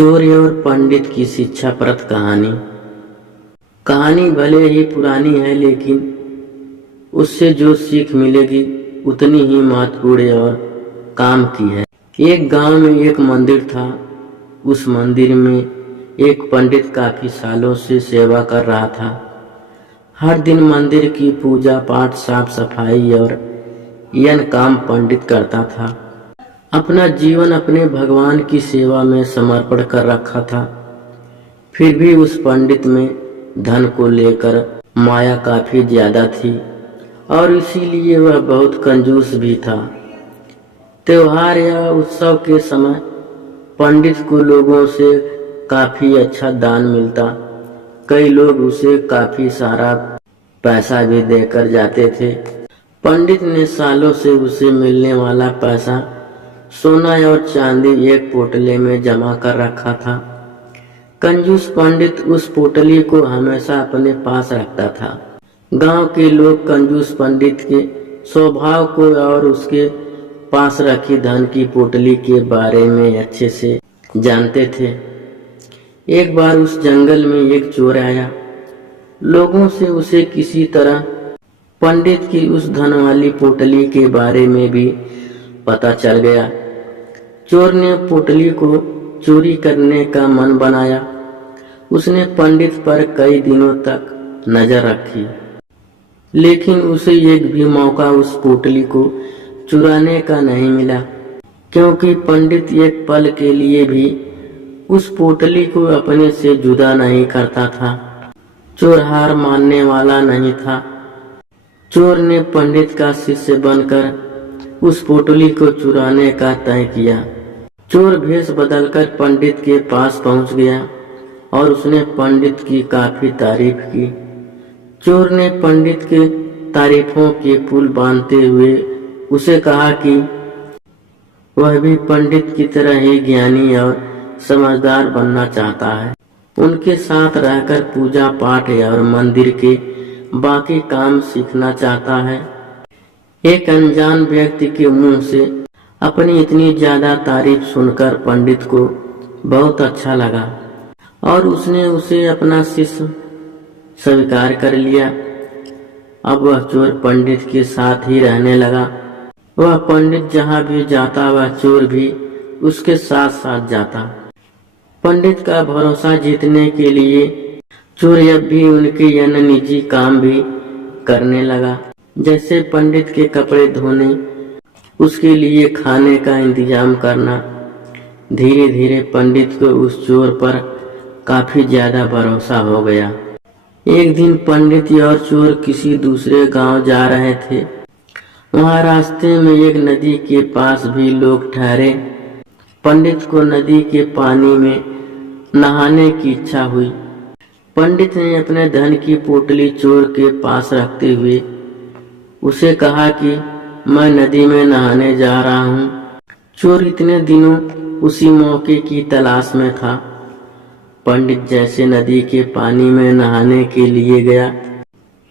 चोर और पंडित की शिक्षाप्रद कहानी। कहानी भले ही पुरानी है, लेकिन उससे जो सीख मिलेगी उतनी ही महत्वपूर्ण और काम की है। एक गांव में एक मंदिर था। उस मंदिर में एक पंडित काफी सालों से सेवा कर रहा था। हर दिन मंदिर की पूजा पाठ, साफ सफाई और यन काम पंडित करता था। अपना जीवन अपने भगवान की सेवा में समर्पण कर रखा था। फिर भी उस पंडित में धन को लेकर माया काफी ज्यादा थी और इसीलिए वह बहुत कंजूस भी था। त्योहार या उत्सव के समय पंडित को लोगों से काफी अच्छा दान मिलता। कई लोग उसे काफी सारा पैसा भी देकर जाते थे। पंडित ने सालों से उसे मिलने वाला पैसा सोना और चांदी एक पोटले में जमा कर रखा था। कंजूस पंडित उस पोटली को हमेशा अपने पास रखता था। गांव के लोग कंजूस पंडित के स्वभाव को और उसके पास रखी धन की पोटली के बारे में अच्छे से जानते थे। एक बार उस जंगल में एक चोर आया। लोगों से उसे किसी तरह पंडित की उस धन वाली पोटली के बारे में भी पता चल गया। चोर ने पोटली को चोरी करने का मन बनाया। उसने पंडित पर कई दिनों तक नजर रखी, लेकिन उसे एक भी मौका उस पोटली को चुराने का नहीं मिला, क्योंकि पंडित एक पल के लिए भी उस पोटली को अपने से जुदा नहीं करता था। चोर हार मानने वाला नहीं था। चोर ने पंडित का शिष्य बनकर उस पोटली को चुराने का तय किया। चोर भेष बदलकर पंडित के पास पहुंच गया और उसने पंडित की काफी तारीफ की। चोर ने पंडित के तारीफों के पुल बांधते हुए उसे कहा कि वह भी पंडित की तरह ही ज्ञानी और समझदार बनना चाहता है। उनके साथ रहकर पूजा पाठ और मंदिर के बाकी काम सीखना चाहता है। एक अनजान व्यक्ति के मुंह से अपनी इतनी ज्यादा तारीफ सुनकर पंडित को बहुत अच्छा लगा और उसने उसे अपना शिष्य स्वीकार कर लिया। अब वह चोर पंडित के साथ ही रहने लगा। वह पंडित जहाँ भी जाता वह चोर भी उसके साथ साथ जाता। पंडित का भरोसा जीतने के लिए चोर अब भी उनके यन निजी काम भी करने लगा, जैसे पंडित के कपड़े धोने, उसके लिए खाने का इंतजाम करना। धीरे धीरे पंडित को उस चोर पर काफी ज्यादा भरोसा हो गया। एक दिन पंडित और चोर किसी दूसरे गांव जा रहे थे। वहां रास्ते में एक नदी के पास भी लोग ठहरे। पंडित को नदी के पानी में नहाने की इच्छा हुई। पंडित ने अपने धन की पोटली चोर के पास रखते हुए उसे कहा कि मैं नदी में नहाने जा रहा हूँ। चोर इतने दिनों उसी मौके की तलाश में था। पंडित जैसे नदी के पानी में नहाने के लिए गया,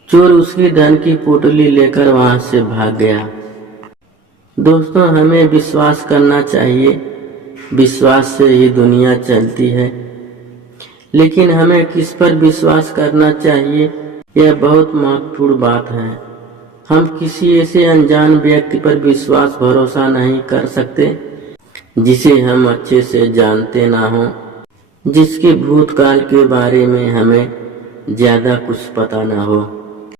चोर उसकी धन की पोटली लेकर वहां से भाग गया। दोस्तों, हमें विश्वास करना चाहिए। विश्वास से ही दुनिया चलती है। लेकिन हमें किस पर विश्वास करना चाहिए, यह बहुत महत्वपूर्ण बात है। हम किसी ऐसे अनजान व्यक्ति पर विश्वास भरोसा नहीं कर सकते जिसे हम अच्छे से जानते ना हो, जिसके भूतकाल के बारे में हमें ज्यादा कुछ पता ना हो।